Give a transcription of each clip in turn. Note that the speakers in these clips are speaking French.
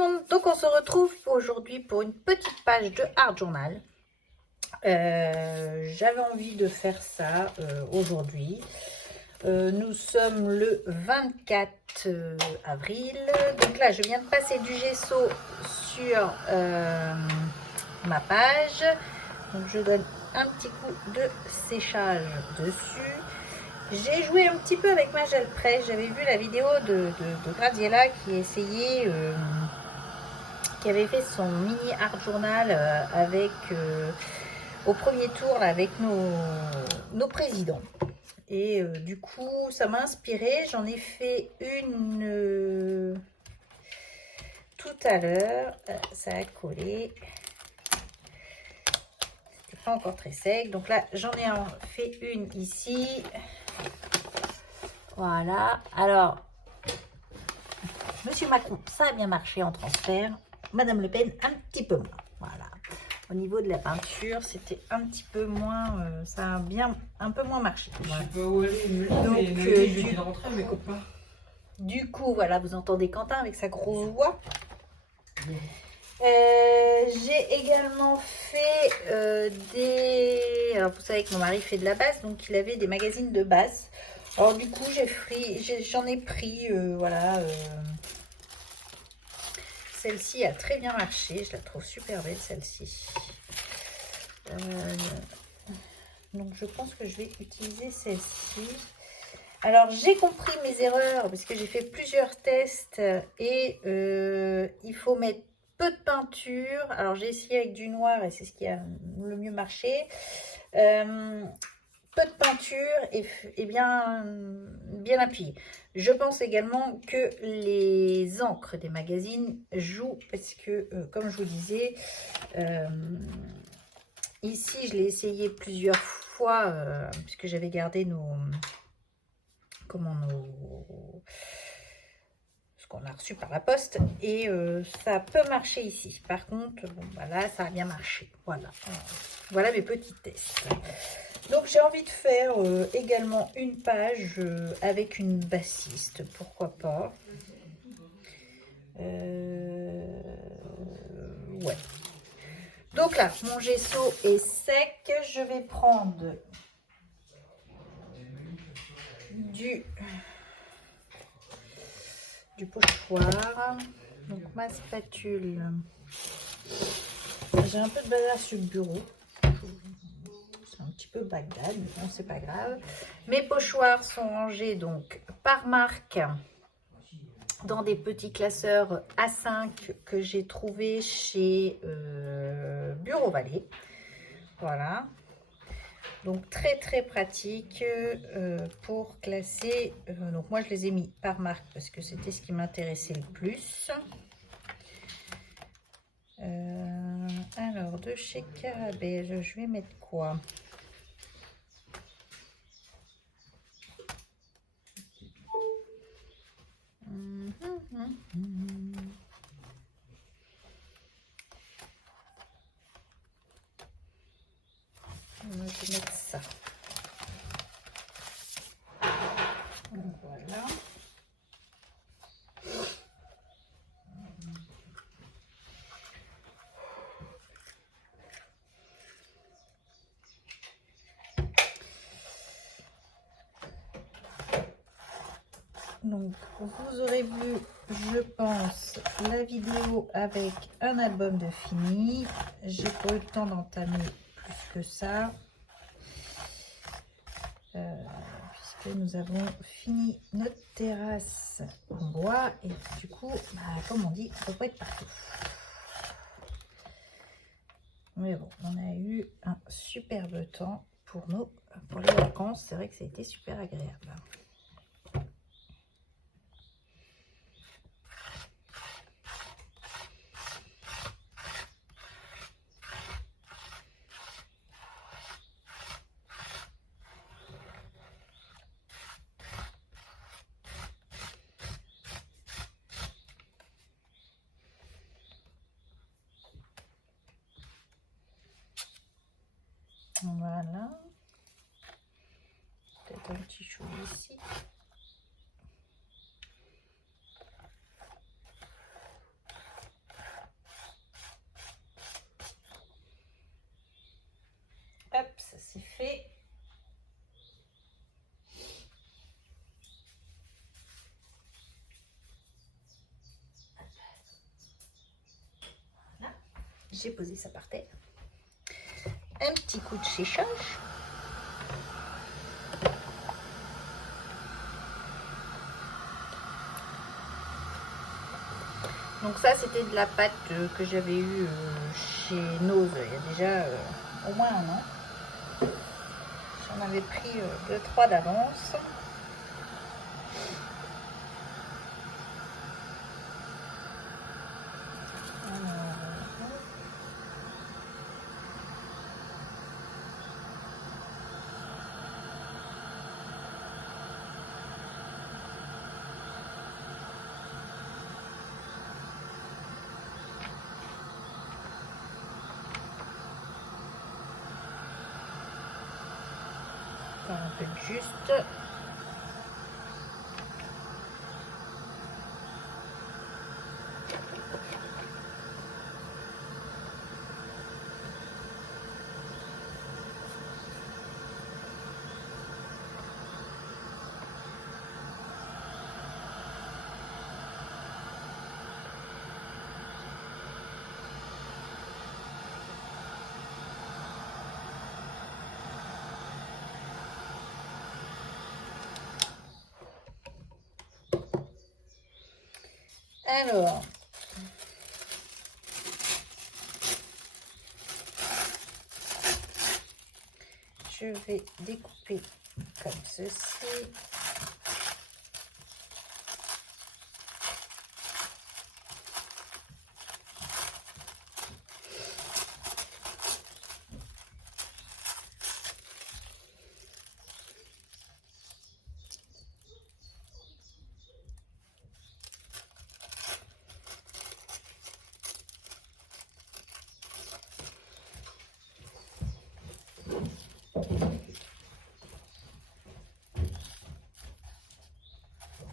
monde, donc on se retrouve aujourd'hui pour une petite page de Art Journal. J'avais envie de faire ça aujourd'hui. Nous sommes le 24 avril. Donc là, je viens de passer du gesso sur ma page. Donc je donne un petit coup de séchage dessus. J'ai joué un petit peu avec ma gel presse. J'avais vu la vidéo de Graziella qui essayait, qui avait fait son mini art journal avec au premier tour là, avec nos présidents. Et du coup, ça m'a inspiré. J'en ai fait une tout à l'heure. Ça a collé. C'était pas encore très sec. Donc là, j'en ai fait une ici. Voilà. Alors, Monsieur Macron, ça a bien marché en transfert. Madame Le Pen, un petit peu moins. Voilà. Au niveau de la peinture, c'était un petit peu moins... ça a bien un peu moins marché. Voilà. Je sais pas où aller. Donc, du coup, voilà, vous entendez Quentin avec sa grosse voix. J'ai également fait des... Alors, vous savez que mon mari fait de la basse, donc il avait des magazines de basse. Alors, du coup, j'en ai pris, voilà... Celle-ci a très bien marché, je la trouve super belle celle-ci. Donc je pense que je vais utiliser celle-ci. Alors j'ai compris mes erreurs parce que j'ai fait plusieurs tests et il faut mettre peu de peinture. Alors j'ai essayé avec du noir et c'est ce qui a le mieux marché. Peu de peinture et bien appuyé. Je pense également que les encres des magazines jouent parce que, comme je vous disais, ici je l'ai essayé plusieurs fois puisque j'avais gardé ce qu'on a reçu par la poste et ça peut marcher ici. Par contre, bon, bah là, ça a bien marché. Voilà mes petits tests. Donc j'ai envie de faire également une page avec une bassiste, pourquoi pas. Ouais. Donc là, mon gesso est sec. Je vais prendre du pochoir. Donc ma spatule. J'ai un peu de bazar sur le bureau. C'est un petit peu Bagdad, mais bon, c'est pas grave. Mes pochoirs sont rangés donc par marque dans des petits classeurs A5 que j'ai trouvé chez Bureau Vallée. Voilà. Donc très très pratique pour classer. Donc moi je les ai mis par marque parce que c'était ce qui m'intéressait le plus. Alors de chez Carabelle, je vais mettre quoi? Je vais mettre ça. Voilà. Donc, vous aurez vu, je pense, la vidéo avec un album de fini. J'ai pas eu le temps d'entamer plus que ça. Puisque nous avons fini notre terrasse en bois. Et du coup, bah, comme on dit, ça ne peut pas être partout. Mais bon, on a eu un superbe temps pour les vacances. C'est vrai que ça a été super agréable. Voilà. Peut-être un petit chou ici. Hop, ça c'est fait. Voilà. J'ai posé ça par terre. Un petit coup de séchage. Donc ça, c'était de la pâte que j'avais eue chez Nose il y a déjà au moins un an. J'en avais pris 2-3 d'avance. Un peu de juste. Alors, je vais découper comme ceci.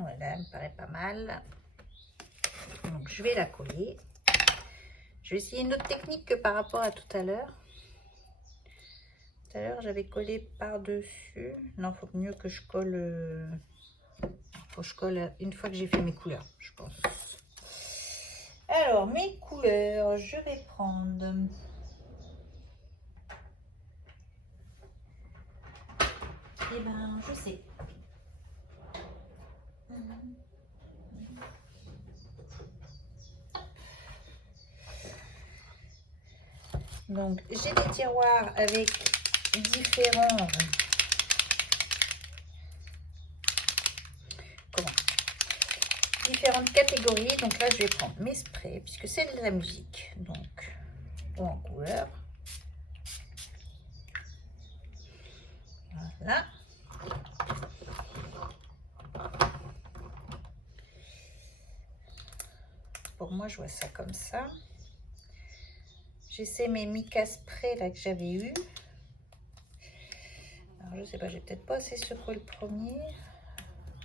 Voilà, elle me paraît pas mal. Donc, je vais la coller. Je vais essayer une autre technique que par rapport à tout à l'heure. Tout à l'heure, j'avais collé par-dessus. Non, il faut mieux que je colle. Faut que je colle une fois que j'ai fait mes couleurs, je pense. Alors, mes couleurs, je vais prendre... Eh ben, je sais. Donc, j'ai des tiroirs avec différentes catégories. Donc là, je vais prendre mes sprays, puisque c'est de la musique. Donc, ou en couleur. Voilà. Pour moi, je vois ça comme ça. J'essaie mes Mica Spray là que j'avais eu. Alors, je sais pas, j'ai peut-être pas assez secoué le premier.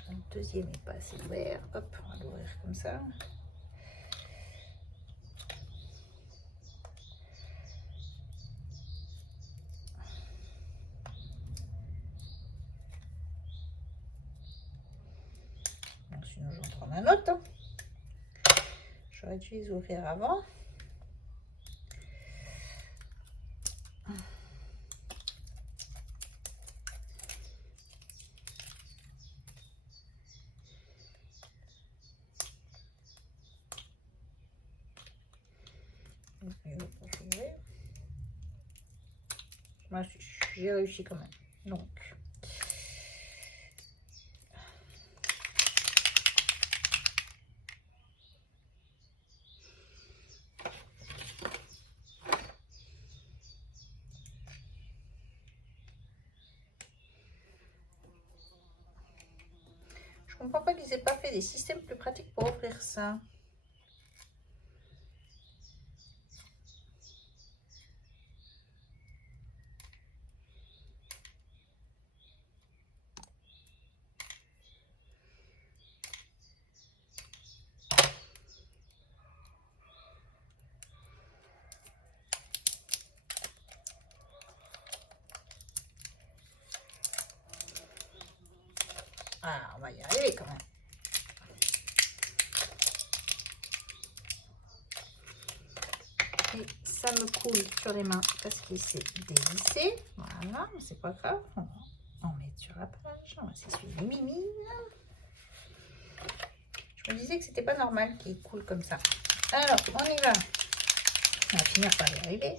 Le deuxième n'est pas assez ouvert. Hop, on va l'ouvrir comme ça. Donc, sinon, je vais en prendre un autre. J'aurais dû les ouvrir avant. J'ai réussi quand même. Donc, je comprends pas qu'ils aient pas fait des systèmes plus pratiques pour ouvrir ça. va y arriver quand même. Et ça me coule sur les mains parce qu'il s'est dévissé. Voilà, mais c'est pas grave. On va en mettre sur la page. On va s'essuyer les mimines. Je me disais que c'était pas normal qu'il coule comme ça. Alors, on y va. On va finir par y arriver.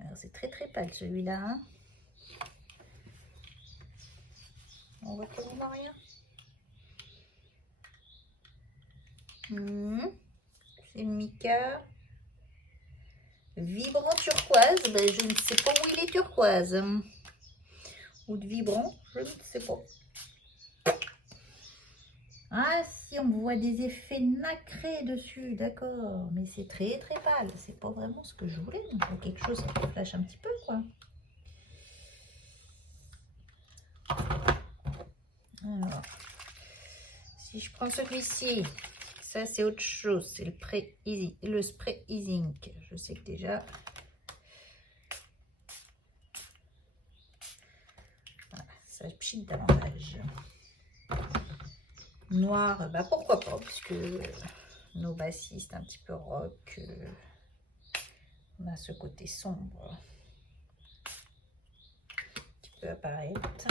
Alors, c'est très très pâle celui-là. Hein, on voit quasiment rien. C'est une mica vibrant turquoise. Ben, je ne sais pas où il est turquoise. Ou de vibrant, je ne sais pas. Ah si, on voit des effets nacrés dessus, d'accord. Mais c'est très très pâle. C'est pas vraiment ce que je voulais. Il faut quelque chose qui flash un petit peu, quoi. Alors, si je prends celui-ci, ça c'est autre chose. C'est le spray Easing. Je sais que déjà... Voilà, ça pchite davantage. Noir, bah pourquoi pas, puisque nos bassistes un petit peu rock, on a ce côté sombre qui peut apparaître.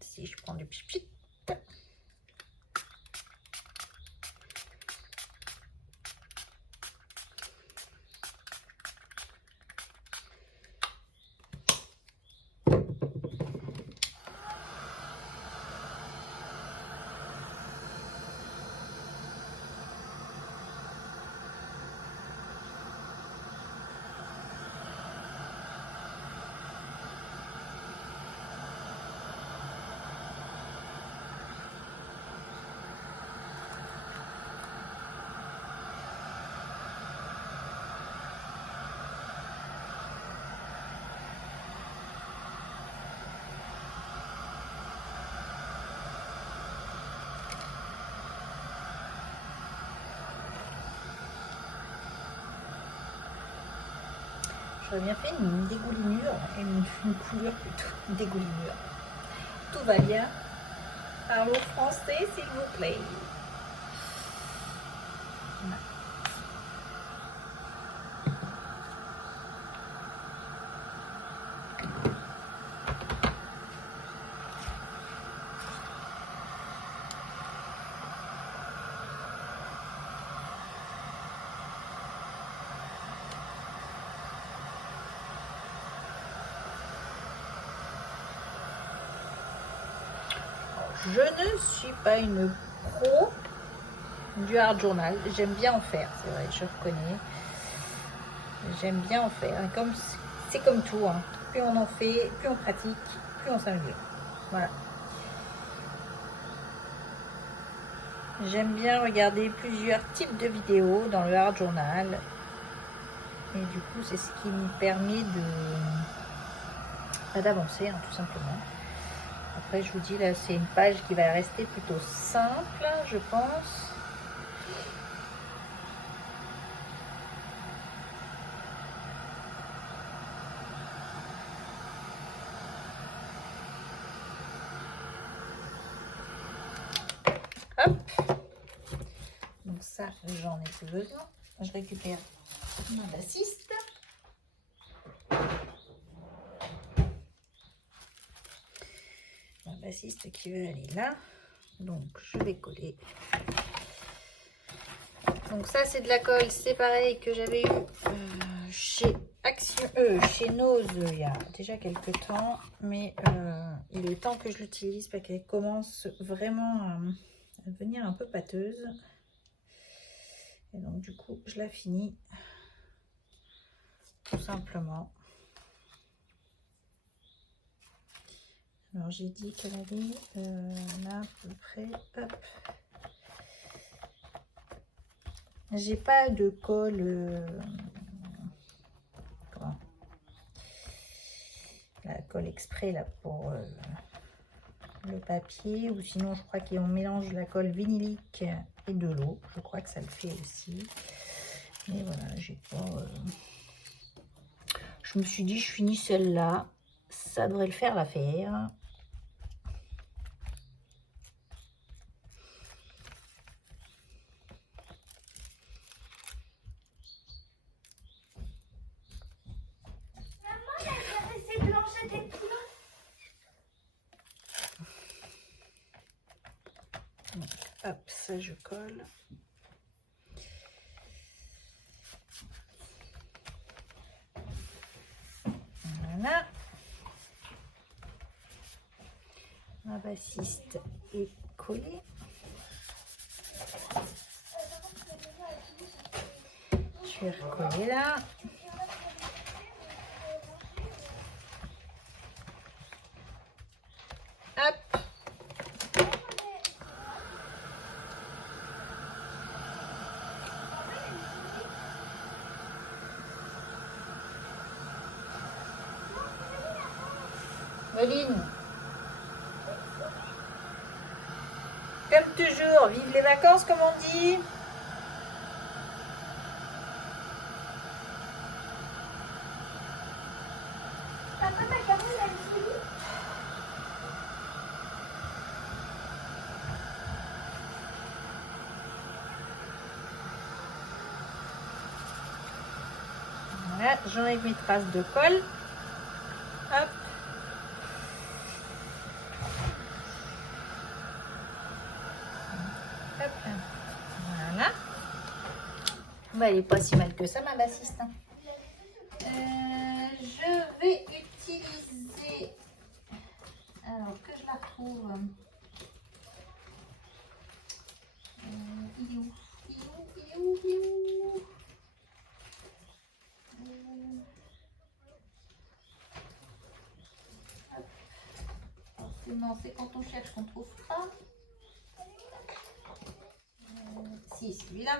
Si je prends du pipit. J'aurais bien fait une dégoulinure, une couleur plutôt, une dégoulinure. Tout va bien. Parlons français, s'il vous plaît. Voilà. Je ne suis pas une pro du art journal. J'aime bien en faire, c'est vrai, je reconnais. J'aime bien en faire. C'est comme tout, hein. Plus on en fait, plus on pratique, plus on s'améliore. Voilà. J'aime bien regarder plusieurs types de vidéos dans le art journal. Et du coup, c'est ce qui me permet d'avancer, hein, tout simplement. Après, je vous dis, là, c'est une page qui va rester plutôt simple, je pense. Hop. Donc ça, j'en ai plus besoin. Je récupère ma bassiste. Ma bassiste qui veut aller là. Donc, je vais coller. Donc ça, c'est de la colle. C'est pareil que j'avais eu chez chez Nose il y a déjà quelques temps. Mais il est temps que je l'utilise parce qu'elle commence vraiment à devenir un peu pâteuse. Et donc, du coup, je la finis tout simplement. Alors, j'ai dit qu'elle allait là à peu près. Hop. J'ai pas de colle colle exprès là pour le papier, ou sinon je crois qu'on mélange la colle vinylique et de l'eau. Je crois que ça le fait aussi. Mais voilà, j'ai pas... Je me suis dit, je finis celle-là. Ça devrait le faire l'affaire. Hop, ça je colle. Voilà. Ma bassiste est collée. Je vais recoller là. Hop. Moline. Comme toujours, vive les vacances comme on dit. Papa, ta caméra, elle est finie. Voilà, j'enlève mes traces de colle. Hop. Hop. Voilà. Bah, elle n'est pas si mal que ça, ma bassiste. Je vais utiliser... Alors, que je la retrouve... il est où? Il est où? Il est où? Il est où? Forcément, c'est quand on cherche qu'on trouve pas. Si, celui-là.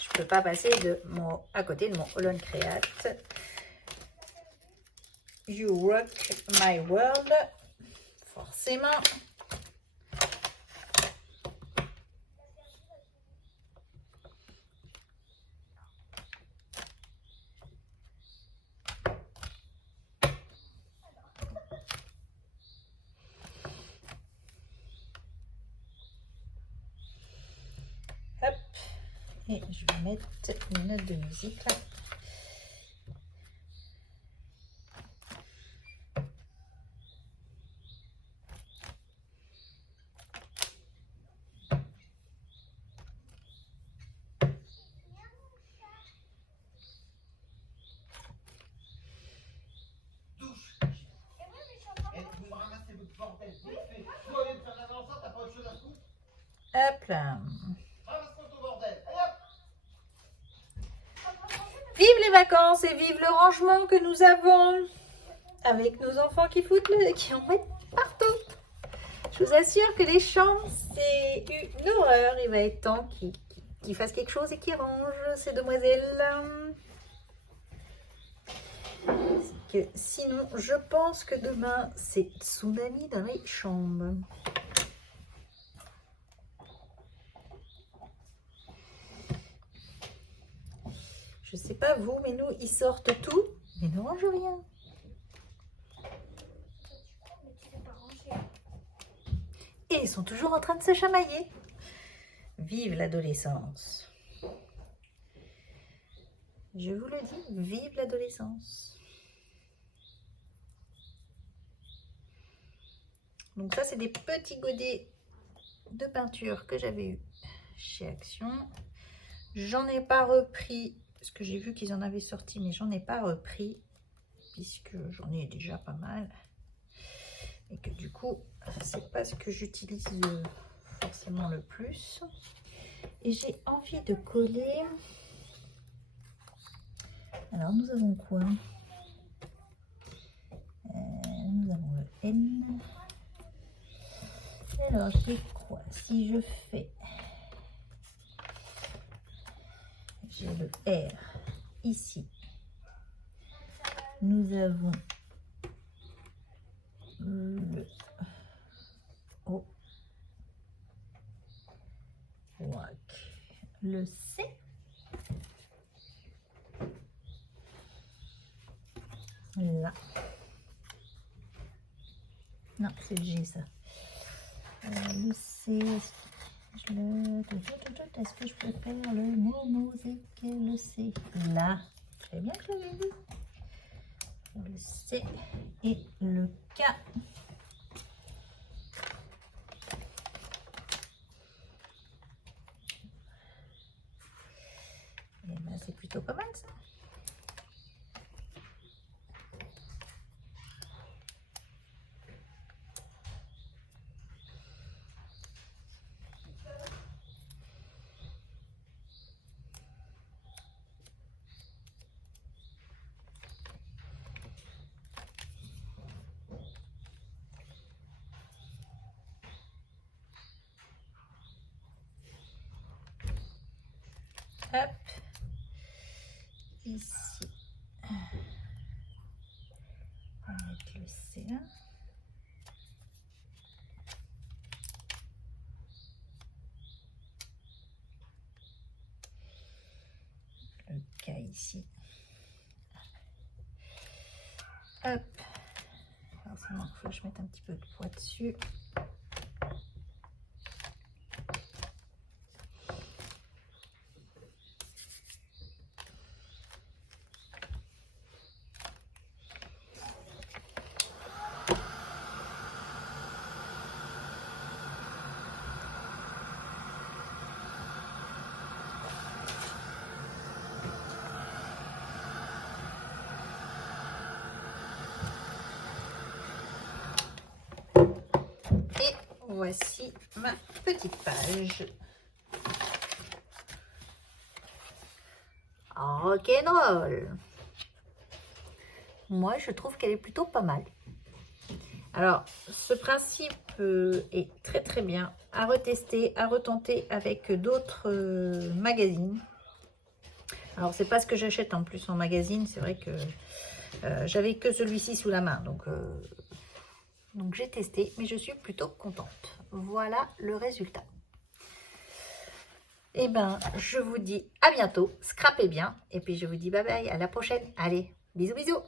Je peux pas passer à côté de mon Holland Create. You Rock My World. Forcément. Hop. Et je vais mettre une note de musique là. Hop là. Vive les vacances et vive le rangement que nous avons avec nos enfants qui qui en mettent partout. Je vous assure que les champs, c'est une horreur. Il va être temps qu'ils fassent quelque chose et qu'ils rangent ces demoiselles. Que sinon, je pense que demain, c'est tsunami dans les chambres. Je sais pas vous, mais nous, ils sortent tout, mais ne rangent rien. Et ils sont toujours en train de se chamailler. Vive l'adolescence. Je vous le dis, vive l'adolescence. Donc ça, c'est des petits godets de peinture que j'avais eu chez Action. J'en ai pas repris, parce que j'ai vu qu'ils en avaient sorti, mais j'en ai pas repris, puisque j'en ai déjà pas mal. Et que du coup, c'est pas ce que j'utilise forcément le plus. Et j'ai envie de coller. Alors, nous avons quoi? Nous avons le N. Alors, j'ai quoi? Si je fais... J'ai le R ici. Nous avons le C. Là. Non, c'est le G ça. Le C. Est-ce que je peux faire le mot musique le C? Là. Très bien que je l'ai vu. Le C et le K. Et ben, c'est plutôt pas mal ça. Hop, ici, on va mettre le C là. Le K ici. Hop, forcément, il faut que je mette un petit peu de poids dessus. Et voici ma petite page. Rock'n'roll. Moi, je trouve qu'elle est plutôt pas mal. Alors, ce principe est très très bien à retester, à retenter avec d'autres magazines. Alors, c'est pas ce que j'achète en plus en magazine. C'est vrai que j'avais que celui-ci sous la main. Donc j'ai testé, mais je suis plutôt contente. Voilà le résultat. Et ben, je vous dis à bientôt. Scrapez bien. Et puis, je vous dis bye bye. À la prochaine. Allez, bisous bisous.